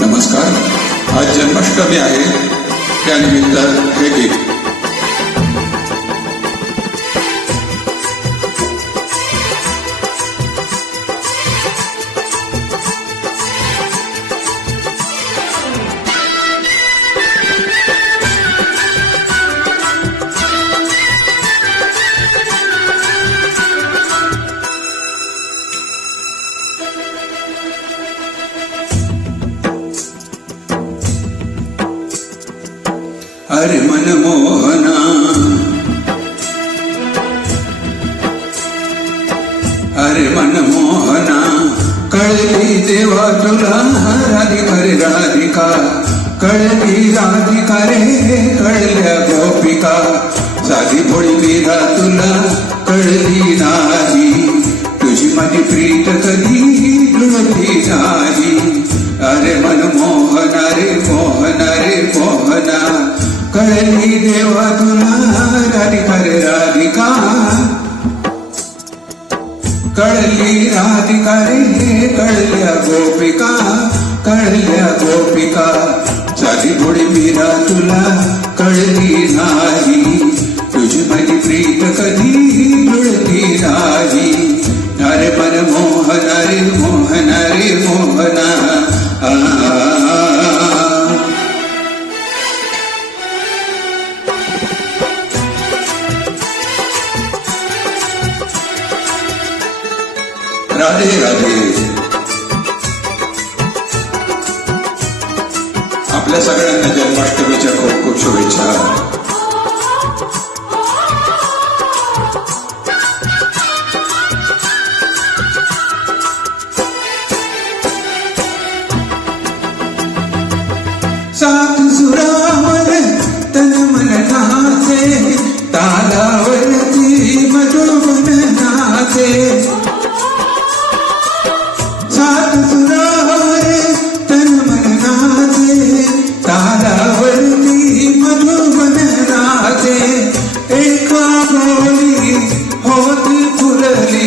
नमस्कार. आज जन्माष्टमी आहे, त्यानिमित्त हे गीत. अरे मनमोहना, अरे मनमोहना, कळली देवा तुला राधिका रे राधिका, कळली राधिका रे कळल्या गोपिका, साधी भोळी मीरा तुला कळली नाही, तुझी माझी प्रीत कधी जुळली नाही. अरे मनमोहना रे मोहना रे मोहना, कळली देवा तुला राधिका रे राधिका, कळली राधिका रे कळल्या गोपिका, कळल्या गोपिका, साधी भोळी मीरा तुला कळली नाही, तुझी माझी प्रीत कधी जुळली नाही. अरे मनमोहना रे मोहना रे मोहना, राधे राधे. आपल्या सगळ्यांना जन्माष्टमीच्या खूप खूप शुभेच्छा. सात सुरावर तन मन नाचे, तालावरती मधुबन नाचे, सात सुरावर तन मन नाचे, तालावरती मधुबन नाचे, एका बोली होती फुलली,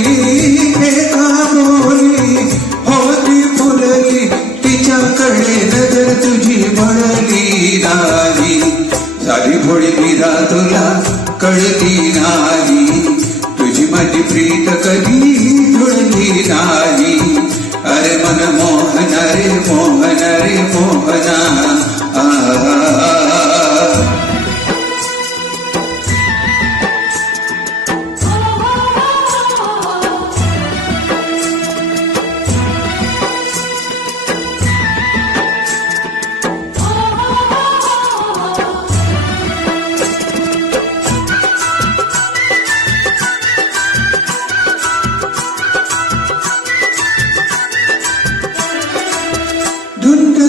एका बोली होती फुलली, तिच्याकडे नजर तुझी वळली नाही, साधी भोळी मीरा तुला कळली नाही, तुझी माझी प्रीत कधी जुळली नाही. अरे मनमोहना रे मोहना रे मोहना,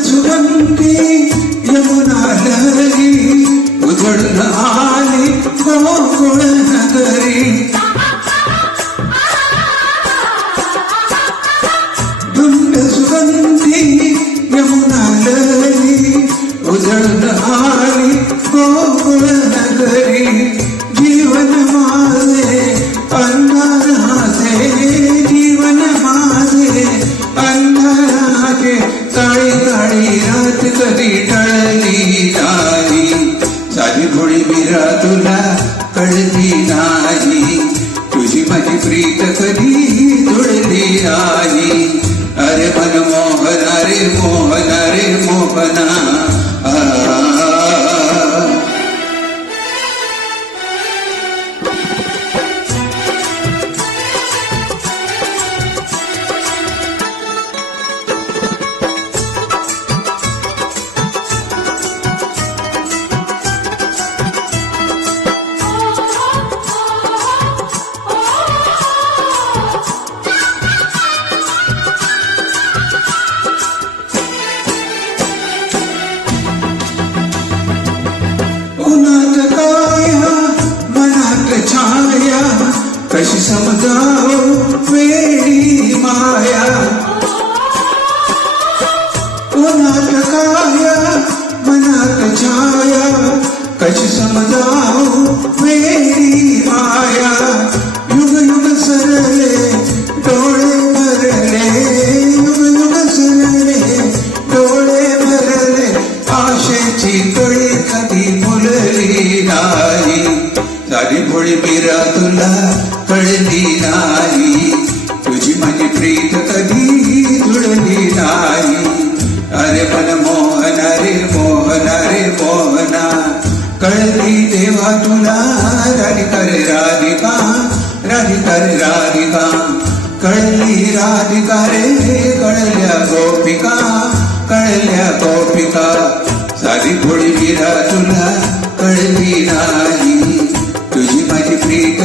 सुगंधी यमुना लहरी, उजळून आली गोकुळ नगरी, धुंद सुगंधी यमुना लहरी, उजळून आली गोकुळ नगरी, जीवन माझे अंधाराचे, जीवन माझे अंधाराचे, काळी काळी रात कधी टळली नाही, साधी भोळी मीरा तुला कळली नाही, तुझी माझी प्रीत कधी जुळली नाही. अरे मनमोहना रे मोहना रे मोहना, कशी समजावो वेडी माया, उन्हात काया मनात छाया, कशी समजावो वेडी माया, युग युग सरले डोळे भरले, युग युग सरले डोळे राधिका रे राधिका कळली राधिका रे कळल्या गोपिका कळल्या गोपिका साधी थोडी मीरा तुला कळली नाही तुझी माझी प्रीत